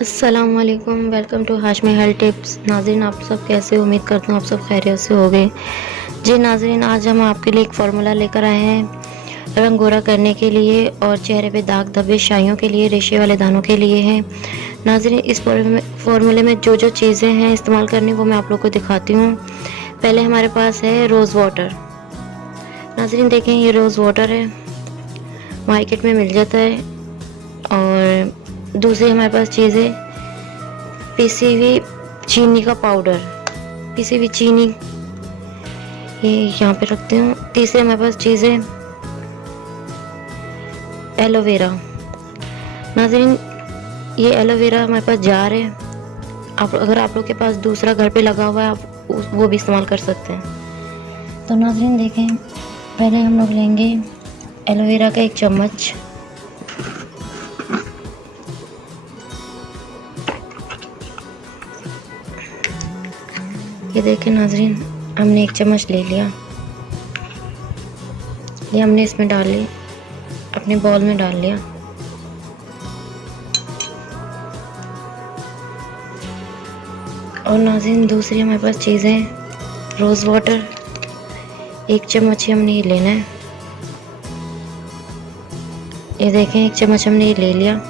अस्सलाम वालेकुम, welcome to Hashmi health tips. नाज़रीन, आप सब कैसे हो? उम्मीद करता हूँ आप सब खैरियत से होंगे। जी नाज़रीन, आज हम आपके लिए एक फार्मूला लेकर आए हैं रंग गोरा करने के लिए और चेहरे पे दाग धब्बे शाइयों के लिए, रेशे वाले दानों के लिए है। नाज़रीन, इस फार्मूले में जो जो चीज़ें हैं इस्तेमाल करनी वो मैं आप लोग को दिखाती हूँ। पहले हमारे पास है रोज़ वाटर। नाज़रीन देखें, ये रोज़ वाटर है, मार्केट में मिल जाता है। और दूसरी हमारे पास चीज़ है पिसी हुई चीनी का पाउडर, पिसी हुई चीनी, ये यहाँ पे रखती हूँ। तीसरी हमारे पास चीज़ है एलोवेरा। नाज़रीन, ये एलोवेरा हमारे पास जार है। अगर आप लोग के पास दूसरा घर पे लगा हुआ है, आप वो भी इस्तेमाल कर सकते हैं। तो नाज़रीन देखें, पहले हम लोग लेंगे एलोवेरा का 1 चम्मच। ये देखें नाज़रीन, हमने 1 चम्मच ले लिया। ये हमने इसमें डाल ली, अपने बॉल में डाल लिया। और नाज़रीन दूसरी हमारे पास चीज़ है रोज़ वाटर। 1 चम्मच ही हमने ये लेना है। ये देखें, 1 चम्मच हमने ये ले लिया।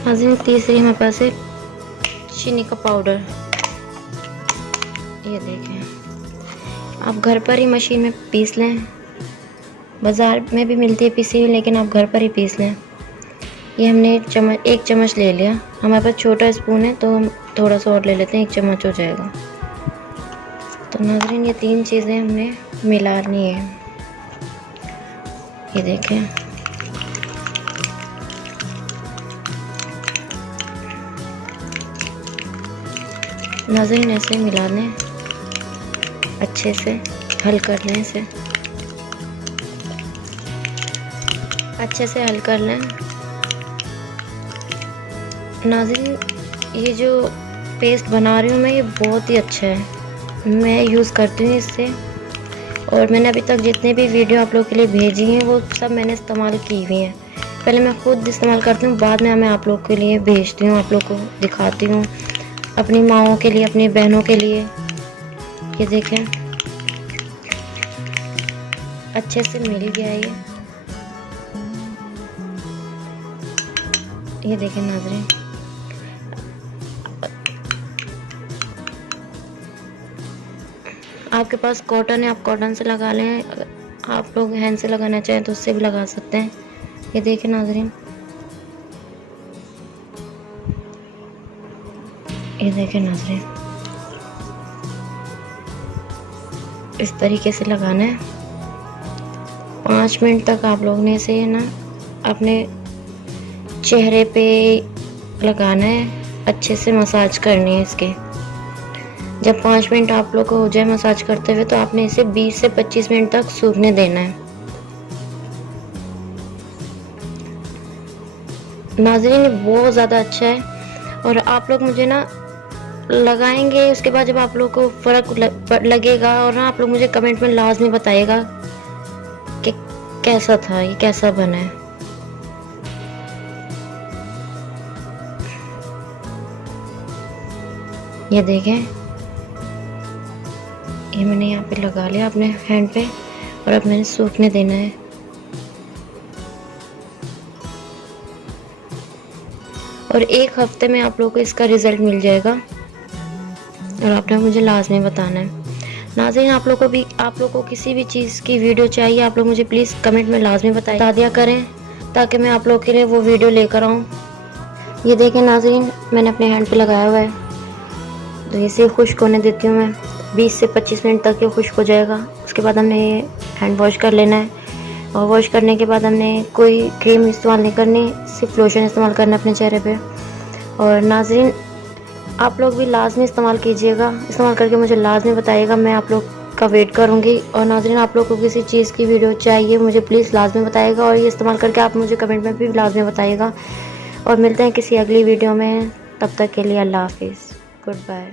नाज़रीन तीसरी हमारे पास है चीनी का पाउडर। ये देखें, आप घर पर ही मशीन में पीस लें। बाज़ार में भी मिलती है पीसी हुई, लेकिन आप घर पर ही पीस लें। ये हमने 1 चम्मच ले लिया। हमारे पास छोटा स्पून है तो हम थोड़ा सा और ले लेते हैं, 1 चम्मच हो जाएगा। तो नाज़रीन ये 3 चीज़ें हमने मिलानी है। ये देखें, नाज़रीन ऐसे मिला लें, अच्छे से हल कर लें, इसे अच्छे से हल कर लें। नाज़रीन ये जो पेस्ट बना रही हूँ मैं, ये बहुत ही अच्छा है, मैं यूज़ करती हूँ इससे। और मैंने अभी तक जितने भी वीडियो आप लोग के लिए भेजी हैं वो सब मैंने इस्तेमाल की हुई हैं। पहले मैं खुद इस्तेमाल करती हूँ, बाद में मैं आप लोग के लिए भेजती हूँ, आप लोग को दिखाती हूँ, अपनी माँओं के लिए, अपनी बहनों के लिए। ये देखें, अच्छे से मिल गया ये देखें नाज़रीन। आपके पास कॉटन है, आप कॉटन से लगा लें। आप लोग हैंड से लगाना चाहें तो उससे भी लगा सकते हैं। ये देखें नाज़रीन, ये देखें नाज़रीन, इस तरीके से लगाना है। 5 मिनट तक आप लोग ने इसे ना अपने चेहरे पे लगाना है, अच्छे से मसाज करनी है इसके। जब 5 मिनट आप लोग को हो जाए मसाज करते हुए, तो आपने इसे 20 से 25 मिनट तक सूखने देना है। नाज़रीन ये बहुत ज़्यादा अच्छा है। और आप लोग मुझे ना लगाएंगे, उसके बाद जब आप लोग को फ़र्क लगेगा, और ना आप लोग मुझे कमेंट में लाजमी बताइएगा कि कैसा था, ये कैसा बना है। ये देखें, ये मैंने यहाँ पे लगा लिया अपने हैंड पे, और अब मैंने सूखने देना है। और 1 हफ्ते में आप लोगों को इसका रिज़ल्ट मिल जाएगा, और आपने मुझे लाजमी बताना है। नाज़रीन आप लोग को किसी भी चीज़ की वीडियो चाहिए, आप लोग मुझे प्लीज़ कमेंट में लाजमी बता दिया करें, ताकि मैं आप लोग के लिए वो वीडियो लेकर आऊँ। ये देखें नाज़रीन, मैंने अपने हैंड पे लगाया हुआ है, तो इसे खुश्क होने देती हूँ मैं। 20 से 25 मिनट तक ये खुश्क हो जाएगा। उसके बाद हमने ये हैंड वॉश कर लेना है, और वॉश करने के बाद हमने कोई क्रीम इस्तेमाल नहीं करनी, सिर्फ लोशन इस्तेमाल करना है अपने चेहरे पे। और नाज़रीन आप लोग भी लाजमी इस्तेमाल कीजिएगा, इस्तेमाल करके मुझे लाजमी बताइएगा, मैं आप लोग का वेट करूँगी। और नाज़रीन आप लोग को किसी चीज़ की वीडियो चाहिए, मुझे प्लीज़ लाजमी बताइएगा, और ये इस्तेमाल करके आप मुझे कमेंट में भी लाजमी बताइएगा। और मिलते हैं किसी अगली वीडियो में, तब तक के लिए अल्लाह हाफिज़, गुड बाय।